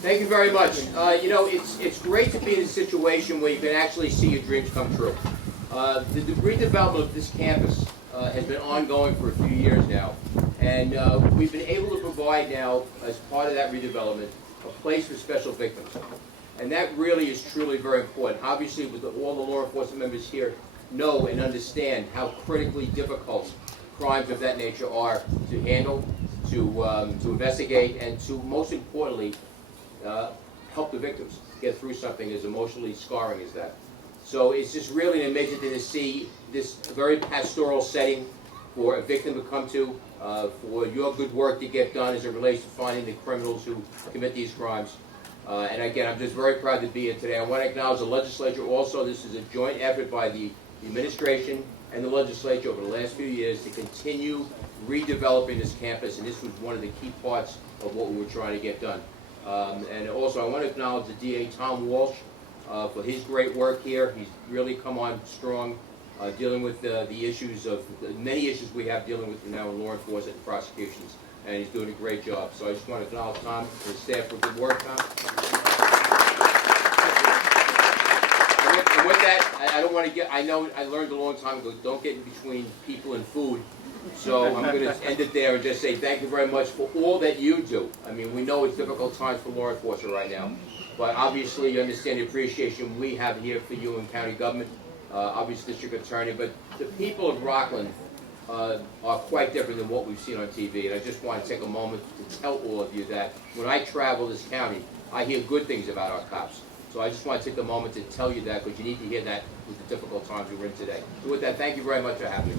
Thank you very much. You know, it's great to be in a situation where you can actually see your dreams come true. The redevelopment of this campus has been ongoing for a few years now, and we've been able to provide now, as part of that redevelopment, a place for special victims. And that really is truly very important. Obviously, with all the law enforcement members here know and understand how critically difficult crimes of that nature are to handle, to investigate, and to, most importantly, help the victims get through something as emotionally scarring as that. So it's just really an amazing thing to see this very pastoral setting for a victim to come to, for your good work to get done as it relates to finding the criminals who commit these crimes. And again, I'm just very proud to be here today. I want to acknowledge the legislature also. This is a joint effort by the administration and the legislature over the last few years to continue redeveloping this campus, and this was one of the key parts of what we were trying to get done. And also, I want to acknowledge the DA, Tom Walsh, for his great work here. He's really come on strong, dealing with the issues of the many issues we have dealing with now in law enforcement and prosecutions, and he's doing a great job. So I just want to acknowledge Tom and his staff for good work, Tom. And with that, I don't want to get, I know I learned a long time ago, don't get in between people and food. So I'm going to end it there and just say thank you very much for all that you do. I mean, we know it's difficult times for law enforcement right now, but obviously you understand the appreciation we have here for you in county government, obviously district attorney, but the people of Rockland are quite different than what we've seen on TV. And I just want to take a moment to tell all of you that when I travel this county, I hear good things about our cops. So I just want to take a moment to tell you that, because you need to hear that with the difficult times we're in today. So with that, thank you very much for having me.